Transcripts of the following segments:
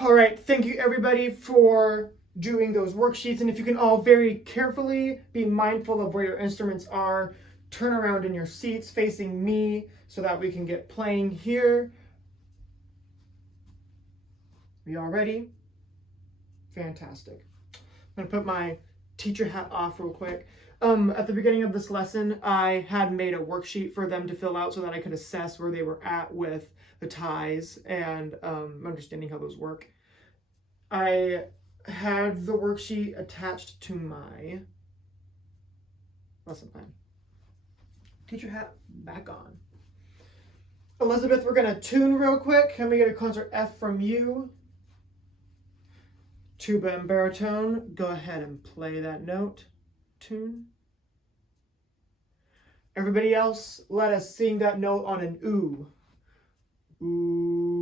All right, thank you everybody for doing those worksheets. And if you can all very carefully be mindful of where your instruments are, turn around in your seats facing me so that we can get playing here. We all ready? Fantastic. I'm gonna put my teacher hat off real quick. At the beginning of this lesson, I had made a worksheet for them to fill out so that I could assess where they were at with the ties and understanding how those work. I had the worksheet attached to my lesson plan. Teacher hat back on. Elizabeth, we're gonna tune real quick. Can we get a concert F from you? Tuba and baritone, go ahead and play that note. Tune. Everybody else, let us sing that note on an ooh. Ooh,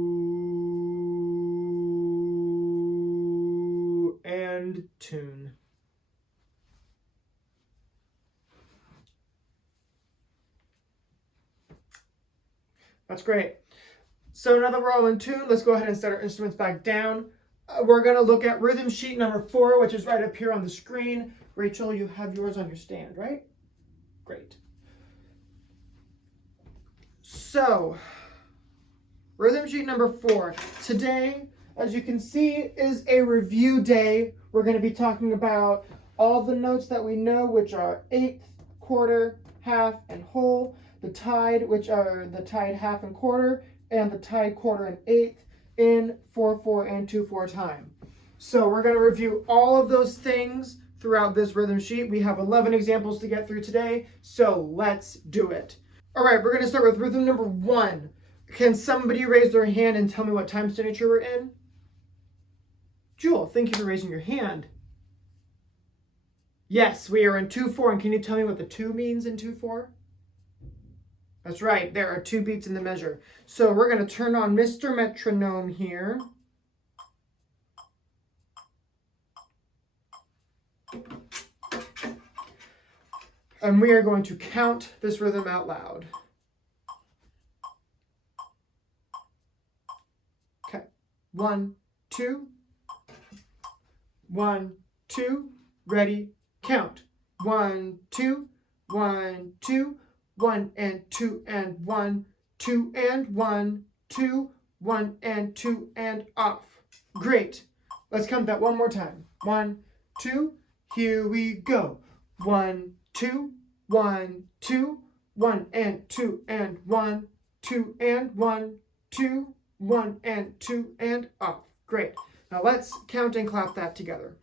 and tune. That's great. So now that we're all in tune, let's go ahead and set our instruments back down. We're going to look at rhythm sheet number 4, which is right up here on the screen. Rachel, you have yours on your stand, right? Great. So, rhythm sheet number 4. Today, as you can see, is a review day. We're going to be talking about all the notes that we know, which are eighth, quarter, half, and whole. The tied, which are the tied half and quarter, and the tied quarter and eighth, in 4/4 and 2/4 time. So we're going to review all of those things throughout this rhythm sheet. We have 11 examples to get through today, so let's do it. All right, we're going to start with rhythm number 1. Can somebody raise their hand and tell me what time signature we're in? Jewel, thank you for raising your hand. Yes, we are in 2/4, and can you tell me what the 2 means in 2/4? That's right, there are 2 beats in the measure. So we're going to turn on Mr. Metronome here. And we are going to count this rhythm out loud. Okay, 1, 2. 1, 2, ready, count. 1, 2, 1, 2. 1 and 2 and 1, 2 and 1, 2, 1 and 2 and off. Great. Let's count that one more time. 1, 2, here we go. 1, 2, 1, 2, 1 and 2 and 1, 2 and 1, 2, 1 and 2 and off. Great. Now let's count and clap that together.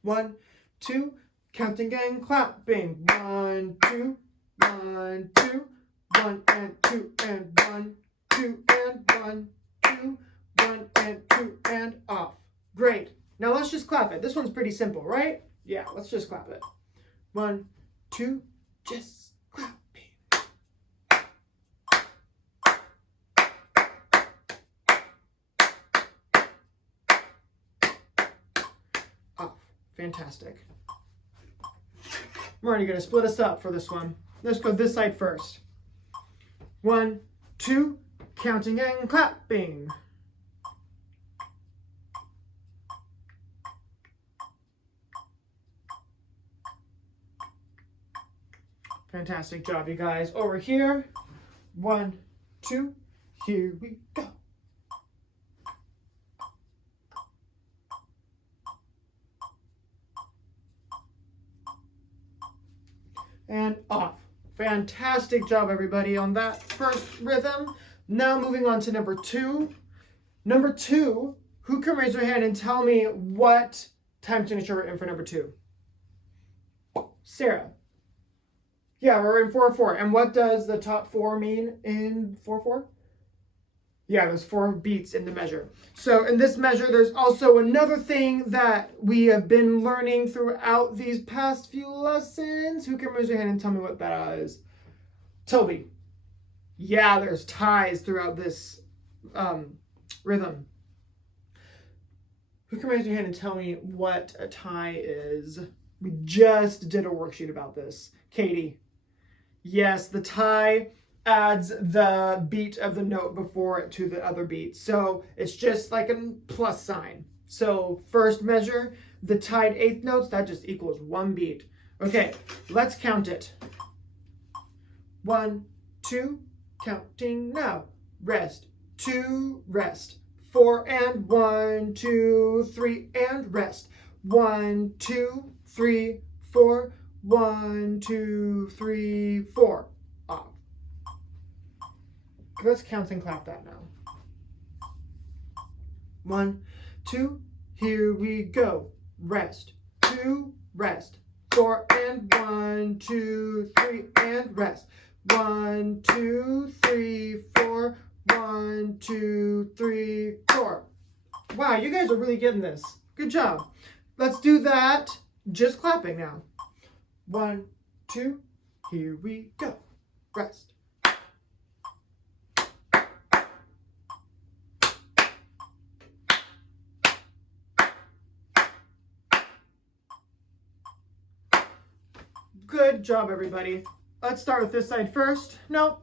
1, 2, counting and clapping. 1, 2, 1, 2, 1 and 2 and 1, 2 and 1, 2, 1 and 2 and off. Great. Now let's just clap it. This one's pretty simple, right? Yeah, let's just clap it. 1, 2, just clapping. Off. Fantastic. We're already going to split us up for this one. Let's go this side first. 1, 2, counting and clapping. Fantastic job, you guys. Over here. 1, 2, here we go. And off. Fantastic job, everybody, on that first rhythm. Now moving on to number 2. Number 2, who can raise their hand and tell me what time signature we're in for number 2? Sarah. Yeah, we're in 4/4. And what does the top 4 mean in 4/4? Yeah, there's 4 beats in the measure. So in this measure, there's also another thing that we have been learning throughout these past few lessons. Who can raise their hand and tell me what that is? Toby. Yeah, there's ties throughout this rhythm. Who can raise their hand and tell me what a tie is? We just did a worksheet about this. Katie. Yes, the tie adds the beat of the note before it to the other beat. So it's just like a plus sign. So first measure, the tied eighth notes, that just equals one beat. Okay, let's count it. 1, 2, counting now. Rest, 2, rest. 4 and 1, 2, 3 and rest. 1, 2, 3, 4. 1, 2, 3, 4. Off. Let's count and clap that now. 1, 2, here we go. Rest, 2, rest. 4 and 1, 2, 3 and rest. 1, 2, 3, 4. 1, 2, 3, 4. Wow, you guys are really getting this. Good job. Let's do that just clapping now. 1, 2, here we go. Rest. Good job, everybody. Let's start with this side first. No,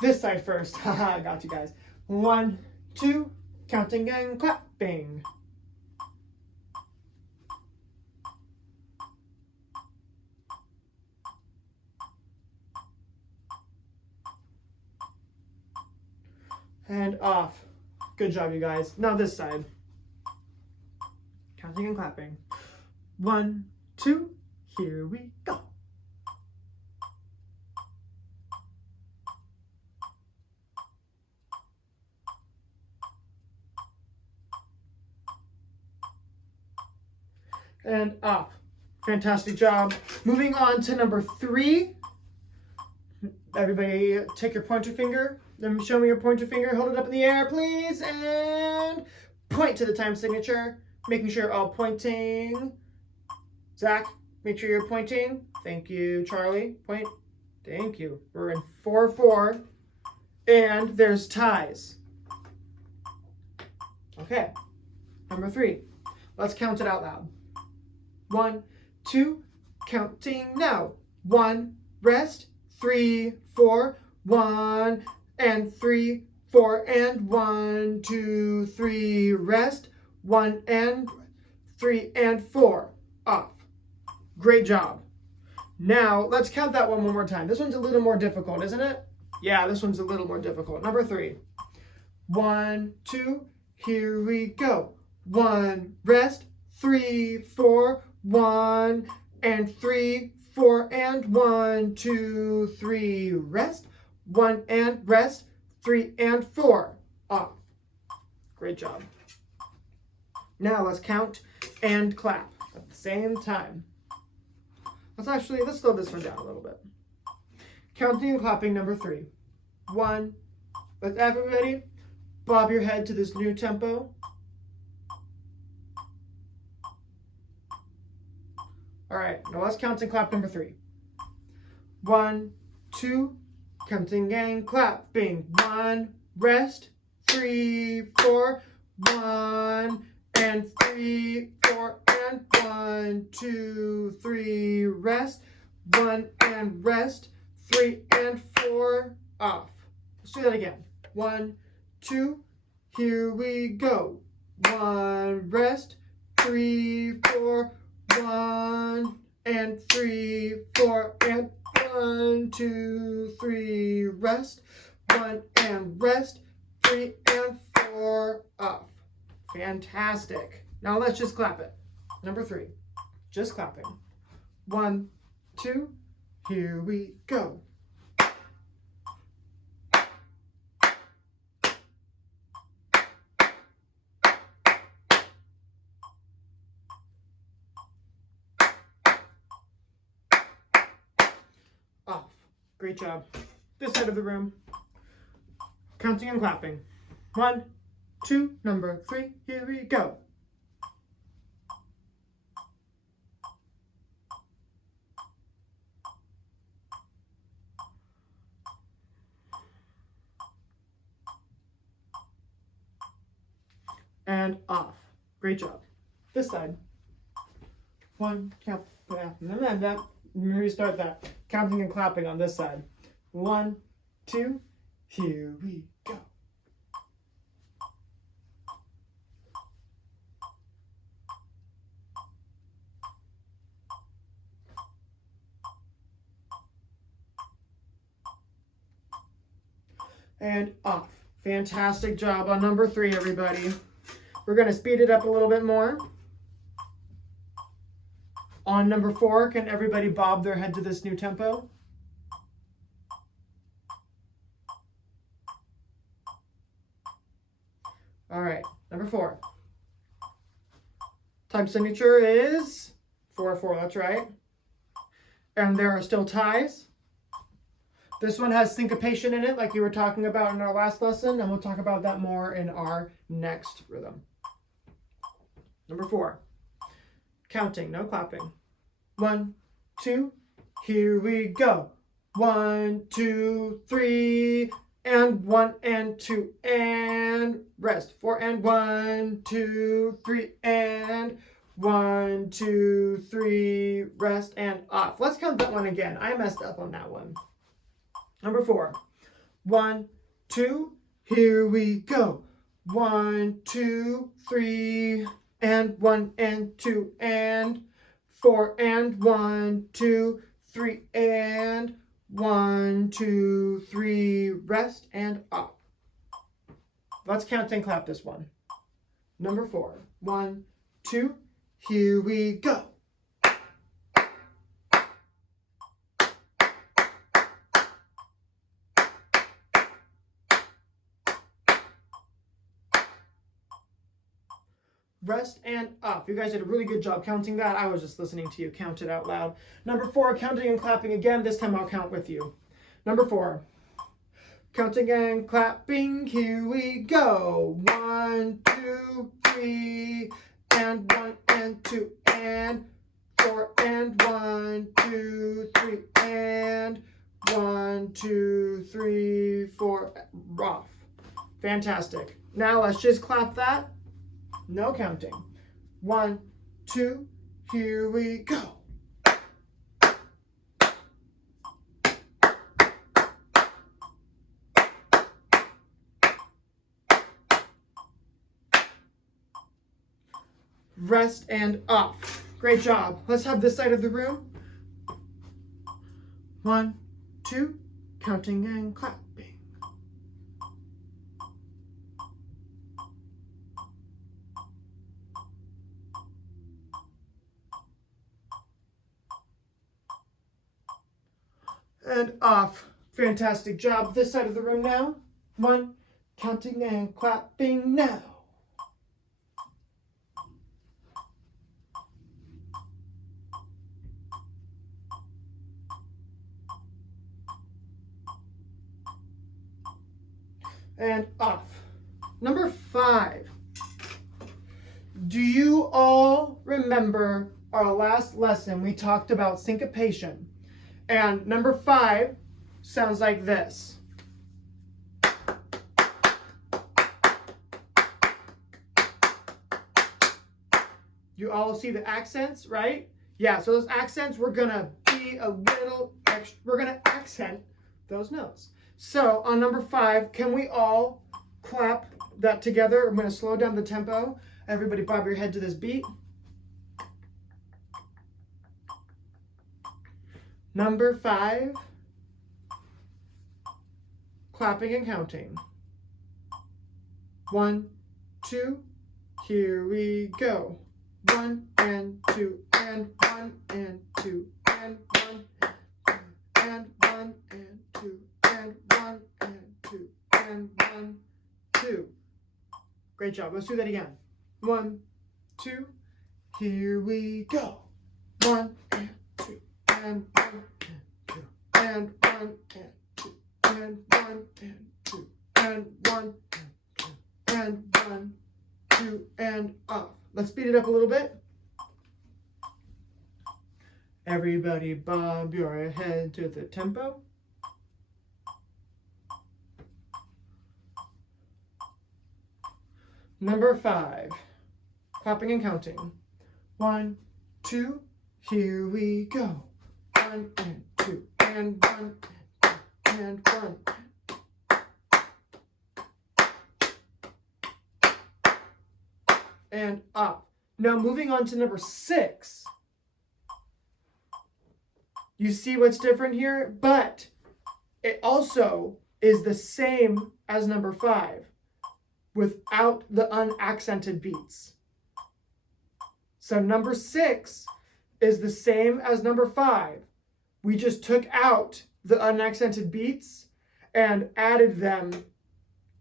this side first. Haha, got you guys. 1, 2, counting and clapping. And off. Good job, you guys. Now this side. Counting and clapping. 1, 2, here we go. And off. Fantastic job. Moving on to number 3. Everybody take your pointer finger. Then show me your pointer finger. Hold it up in the air, please. And point to the time signature. Making sure you're all pointing. Zach, make sure you're pointing. Thank you, Charlie. Point. Thank you. We're in 4-4. And there's ties. Okay. Number 3. Let's count it out loud. 1, 2, counting now. 1, rest. 3, 4, 1 and 3, 4 and 1, 2, 3, rest. 1 and 3 and 4, off. Great job. Now let's count that one more time. This one's a little more difficult, isn't it? Yeah, this one's a little more difficult. Number 3. 1, 2, here we go. 1, rest. 3, 4, 1 and 3, 4 and 1, 2, 3, rest. 1 and rest. 3 and 4, off. Great job. Now let's count and clap at the same time. Let's slow this one down a little bit. Counting and clapping number 3. 1. Let's everybody bob your head to this new tempo. All right, now let's count and clap number 3. 1, 2, counting and clapping. 1, rest. 3, 4, 1 and 3, 4 and 1, 2, 3, rest. 1 and rest. 3 and 4, off. Let's do that again. 1, 2, here we go. 1, rest. 3, 4, 1 and 3, 4 and 1, 2, 3, rest. 1 and rest. 3 and 4, off. Fantastic. Now let's just clap it. Number 3. Just clapping. 1, 2, here we go. Off. Great job. This side of the room. Counting and clapping. 1, 2, number 3, here we go. And off. Great job. This side. 1, count. Let me restart that. Counting and clapping on this side. 1, 2, here we go. And off. Fantastic job on number 3, everybody. We're going to speed it up a little bit more. On number 4, can everybody bob their head to this new tempo? All right, number 4. Time signature is 4-4, that's right. And there are still ties. This one has syncopation in it, like we were talking about in our last lesson, and we'll talk about that more in our next rhythm. Number 4, counting, no clapping. 1, 2, here we go. 1, 2, 3, and 1 and 2, and rest. 4 and 1, 2, 3, and 1, 2, 3, rest, and off. Let's count that one again. I messed up on that one. Number 4, 1, 2, here we go. 1, 2, 3, and 1 and 2, and 4 and 1, 2, 3, and 1, 2, 3, rest, and off. Let's count and clap this one. Number 4, 1, 2, here we go. Rest and off. You guys did a really good job counting that. I was just listening to you count it out loud. Number 4, counting and clapping again. This time I'll count with you. Number 4, counting and clapping. Here we go. 1, 2, 3, and 1 and 2, and 4 and 1, 2, 3, and 1, 2, 3, 4, off. Fantastic. Now let's just clap that. No counting. 1, 2, here we go. Rest and off. Great job. Let's have this side of the room. 1, 2, counting and clapping. And off. Fantastic job. This side of the room now. 1, counting and clapping now. And off. Number 5. Do you all remember our last lesson? We talked about syncopation. And number 5 sounds like this. You all see the accents, right? Yeah, so those accents, we're gonna be a little extra, we're gonna accent those notes. So on number 5, can we all clap that together? I'm gonna slow down the tempo. Everybody bob your head to this beat. Number 5, clapping and counting. 1, 2, here we go. 1 and 2, and 1 and 2, and 1 and 1 and 2, and 1 and 2, and 1, 2. Great job. Let's do that again. 1, 2, here we go. 1 and 2, and 1 and 2, and 1 and 2, and 1 and 2, and 1 and 2, and 1, 2, and off. Let's speed it up a little bit. Everybody bob your head to the tempo. Number 5, clapping and counting. 1, 2, here we go. 1 and 2, and 1 and 2, and 1. And up. Now moving on to number 6. You see what's different here? But it also is the same as number 5 without the unaccented beats. So number 6 is the same as number 5. We just took out the unaccented beats and added them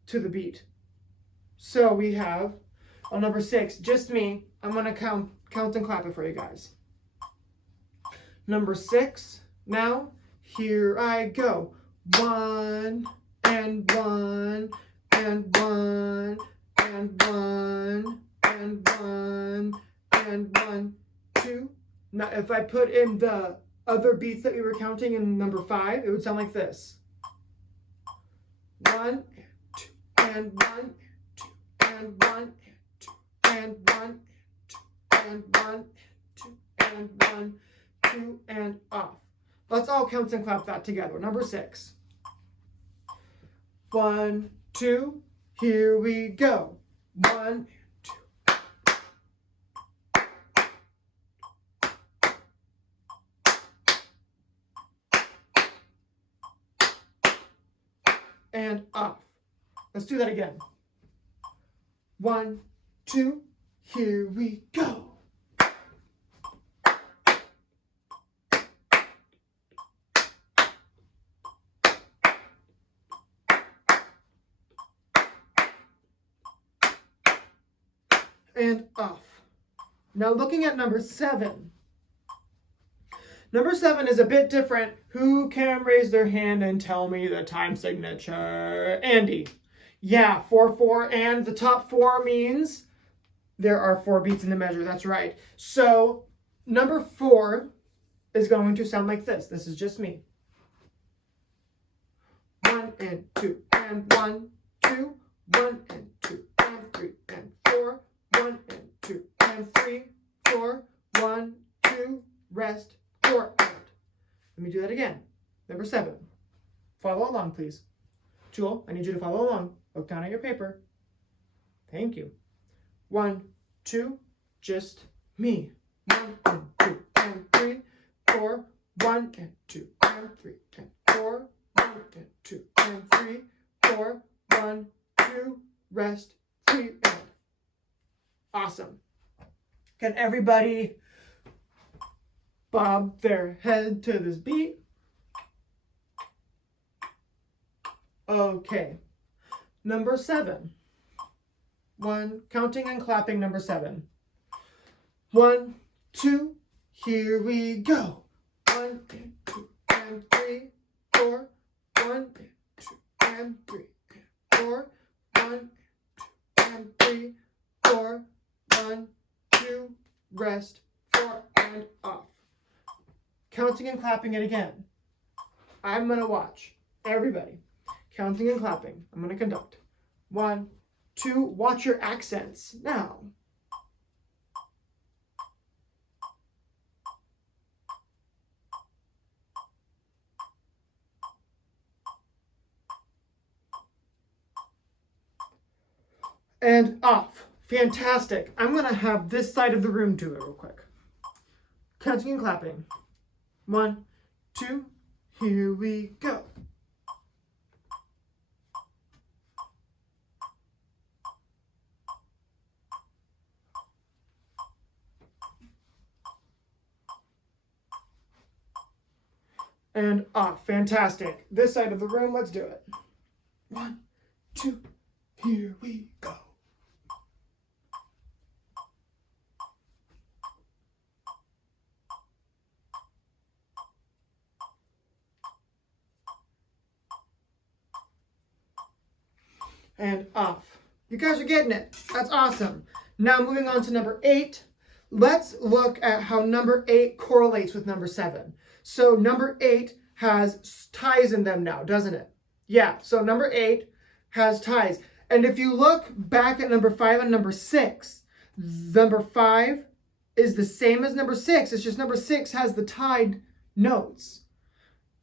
to the beat. So we have on number 6, just me. I'm going to count and clap it for you guys. Number 6, now, here I go. 1 and 1 and 1 and 1 and 1 and 1, 2. Now, if I put in the other beats that we were counting in number 5, it would sound like this. 1 and 2 and 1 and 2 and 1 and 1 and 1 2 and 1 2 and off. Let's all count and clap that together. Number 6. 1 2. Here we go. 1 2. And off. Let's do that again. 1 2. Here we go. And off. Now looking at number 7. Number 7 is a bit different. Who can raise their hand and tell me the time signature? Andy. Yeah, 4/4, and the top 4 means there are 4 beats in the measure. That's right. So number 4 is going to sound like this. This is just me. 1 and 2 and 1 2 1 and 2 and 3 and 4 1 and 2 and 3 4 1 2 rest 4 and. Let me do that again. Number 7. Follow along, please. Jewel, I need you to follow along. Look down at your paper. Thank you. 1 2, just me. 1 and 2 and 3 4 1 and 2 and 3 and 4 1 and 2 and 3 4 1 2 rest 3 and. Awesome. Can everybody bob their head to this beat? Okay. Number 7. 1, counting and clapping number 7. 1 2, here we go. 1 and 2 and 3 4 1 and 2 and 3 4 1 and 3 4 1 2 rest 4 and off. Counting and clapping it again. I'm gonna watch. Everybody. Counting and clapping. I'm gonna conduct. 1 2. Watch your accents now. And off. Fantastic. I'm going to have this side of the room do it real quick. Counting and clapping. 1 2. Here we go. And off. Fantastic. This side of the room, let's do it. 1 2. Here we go. And off. You guys are getting it. That's awesome. Now moving on to number 8. Let's look at how number 8 correlates with number 7. So number 8 has ties in them now, doesn't it? Yeah, so number 8 has ties. And if you look back at number 5 and number 6, number 5 is the same as number 6. It's just number 6 has the tied notes.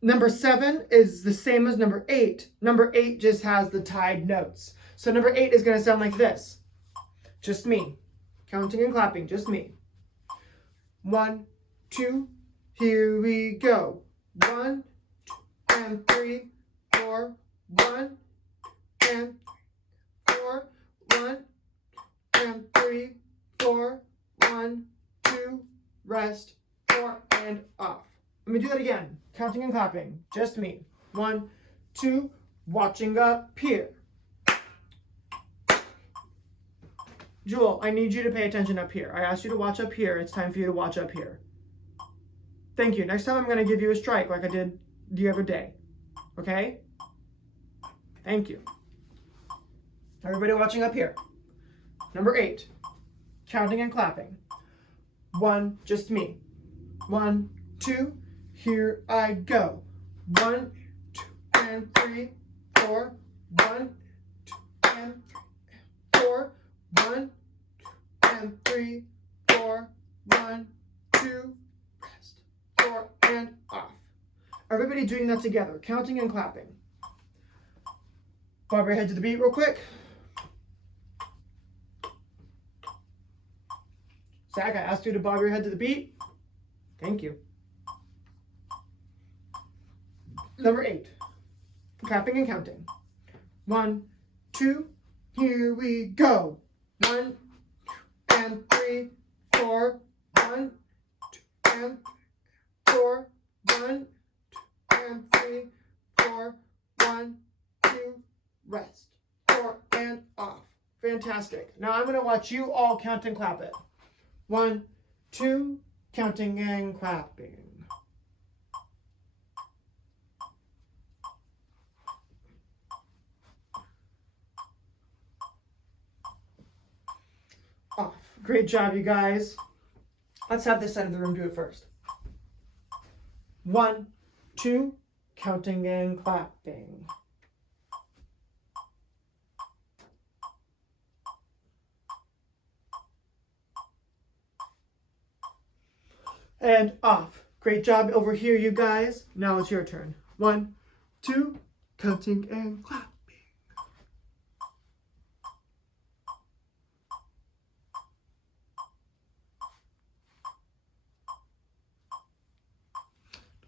Number 7 is the same as number 8. Number 8 just has the tied notes. So number 8 is going to sound like this. Just me. Counting and clapping, just me. 1, 2, here we go. 1, 2, and 3, 4, 1, and 4, 1, and 3, 4, 1, 2, rest, 4, and off. Let me do that again. Counting and clapping, just me. 1, 2, watching up here. Jewel, I need you to pay attention up here. I asked you to watch up here. It's time for you to watch up here. Thank you. Next time I'm going to give you a strike like I did the other day. Okay? Thank you. Everybody watching up here. Number 8. Counting and clapping. 1, just me. 1, 2, here I go. 1, 2, and 3, 4, 1, 2, and 4, 1, 2, and 3, 4, 1, 2, rest, 4, and off. Everybody doing that together, counting and clapping. Bob your head to the beat real quick. Zach, I asked you to bob your head to the beat. Thank you. Number 8, clapping and counting. 1, 2, here we go. 1, 2, and 3, 4, 1, 2, and 4, 1, 2, and 3, 4, 1, 2, rest, 4, and off. Fantastic. Now I'm going to watch you all count and clap it. 1, 2, counting and clapping. Off. Great job, you guys. Let's have this side of the room do it first. 1, 2, counting and clapping. And off. Great job over here, you guys. Now it's your turn. 1, 2, counting and clapping.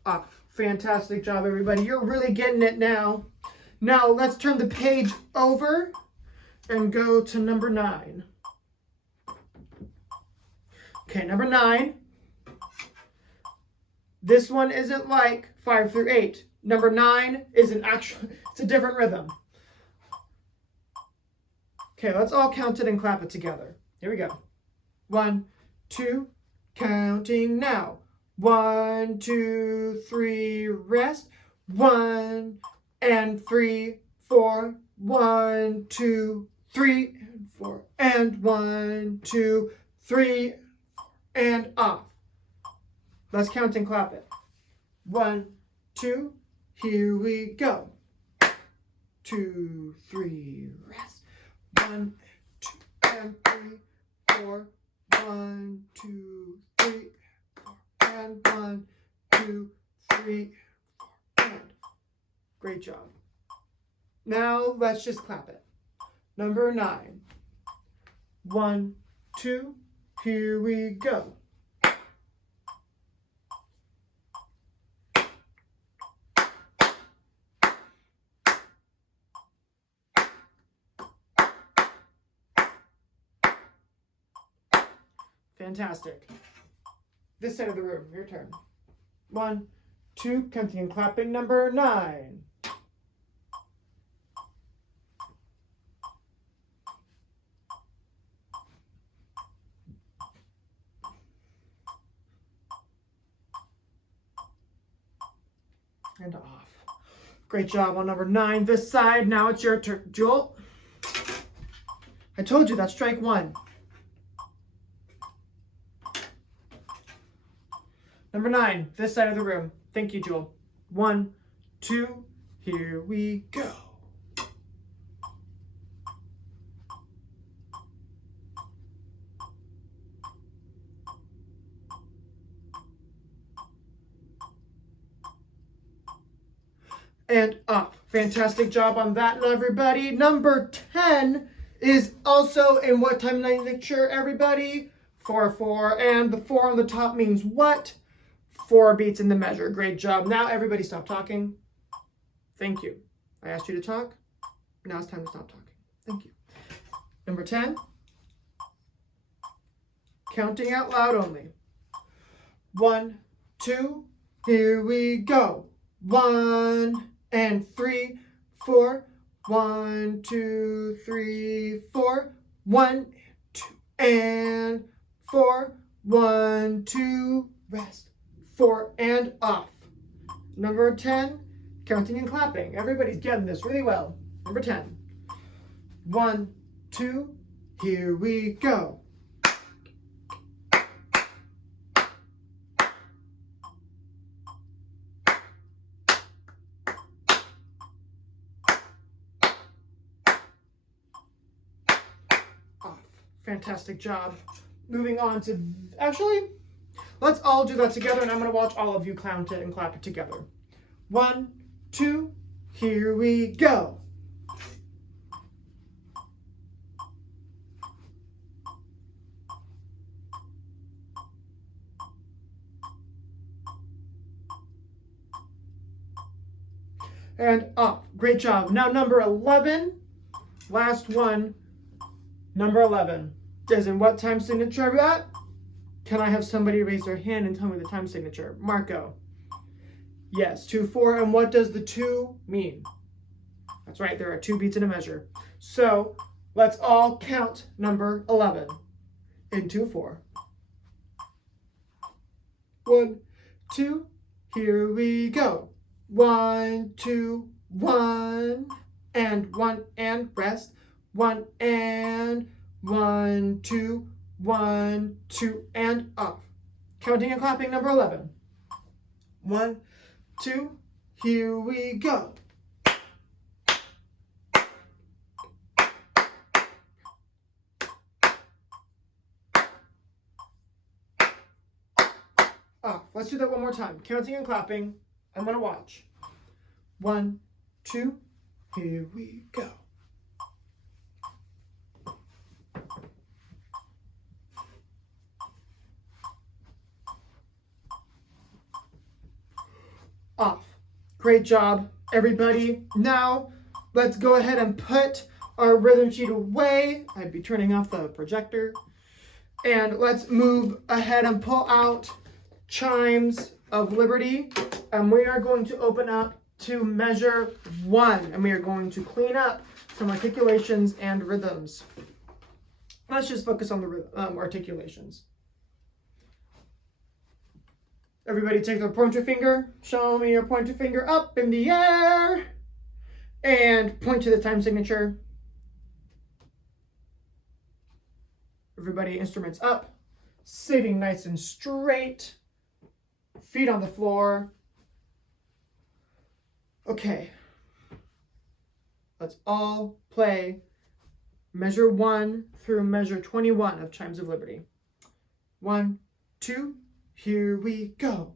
Off. Fantastic job, everybody. You're really getting it now. Now let's turn the page over and go to number 9. Okay, number 9. This one isn't like 5 through 8. Number 9 is it's a different rhythm. Okay, let's all count it and clap it together. Here we go. 1, 2, counting now. 1, 2, 3, rest. 1 and 3, 4. 1, 2, 3, and 4. And 1, 2, 3, and off. Let's count and clap it. 1, 2, here we go. 2, 3, rest. 1, 2, and 3, 4. 1, 2, 3, 4. And 1, 2, 3, 4. And. Great job. Now let's just clap it. Number 9. 1, 2, here we go. Fantastic. This side of the room, your turn. 1, 2, counting and clapping. Number 9. And off. Great job on number 9. This side. Now it's your turn. Jewel, I told you that's strike 1. Number 9, this side of the room. Thank you, Jewel. 1, 2, here we go. Fantastic job on that, everybody. Number 10 is also in what time signature, everybody? 4/4, and the 4 on the top means what? 4 beats in the measure. Great job. Now everybody stop talking. Thank you. I asked you to talk. Now it's time to stop talking. Thank you. Number 10. Counting out loud only. 1, 2, here we go. 1 and 3, 4. 1, 2, 3, 4. 1, 2, and 4. 1, 2, rest. 4 and off. Number 10, counting and clapping. Everybody's getting this really well. Number 10. 1, 2, here we go. Off. Fantastic job. Moving on to, actually, let's all do that together, and I'm going to watch all of you count it and clap it together. 1, 2, here we go. And off. Great job. Now number 11, last one. Number 11 is in what time signature are we at? Can I have somebody raise their hand and tell me the time signature? Marco. Yes, 2/4. And what does the 2 mean? That's right, there are 2 beats in a measure. So let's all count number 11 in 2/4. 1, 2, here we go. 1, 2, 1, and 1 and rest. 1 and 1, 2, 1, 2, and off. Counting and clapping number 11. 1, 2, here we go. Off. Let's do that one more time. Counting and clapping. I'm going to watch. 1, 2, here we go. Off. Great job, everybody. Now, let's go ahead and put our rhythm sheet away. I'd be turning off the projector. And let's move ahead and pull out Chimes of Liberty. And we are going to open up to measure 1. And we are going to clean up some articulations and rhythms. Let's just focus on the articulations. Everybody take their pointer finger. Show me your pointer finger up in the air. And point to the time signature. Everybody, instruments up. Sitting nice and straight. Feet on the floor. Okay. Let's all play measure 1 through measure 21 of Chimes of Liberty. 1, 2, here we go.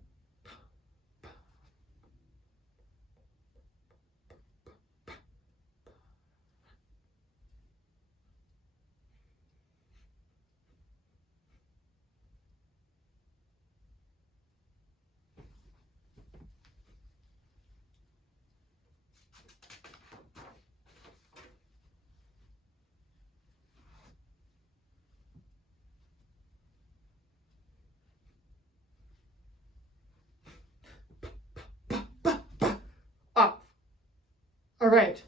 Off. All right,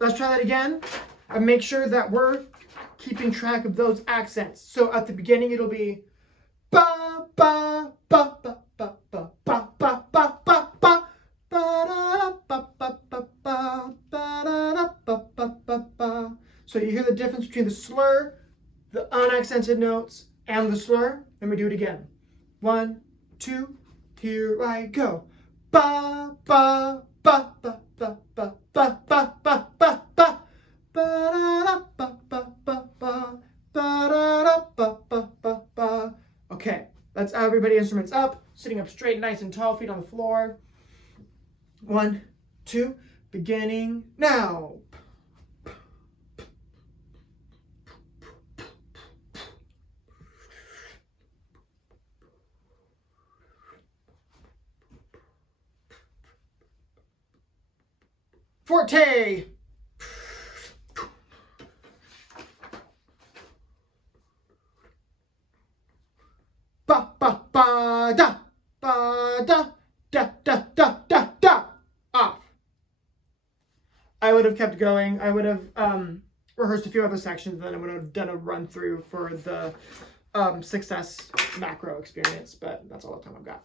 let's try that again and make sure that we're keeping track of those accents. So at the beginning, it'll be ba ba ba ba ba ba ba ba ba ba ba ba ba ba ba ba ba. So you hear the difference between the slur, the unaccented notes, and the slur. Let me do it again. 1, 2, here I go. Ba ba ba ba ba ba ba ba ba ba ba ba ba ba ba ba. Okay, that's everybody instruments up, sitting up straight, nice and tall, feet on the floor. 1, 2, Beginning now. Forte. Ba ba ba da ba da da da da da da. Off. I would have kept going. I would have rehearsed a few other sections, and then I would have done a run through for the success macro experience. But that's all the time I've got.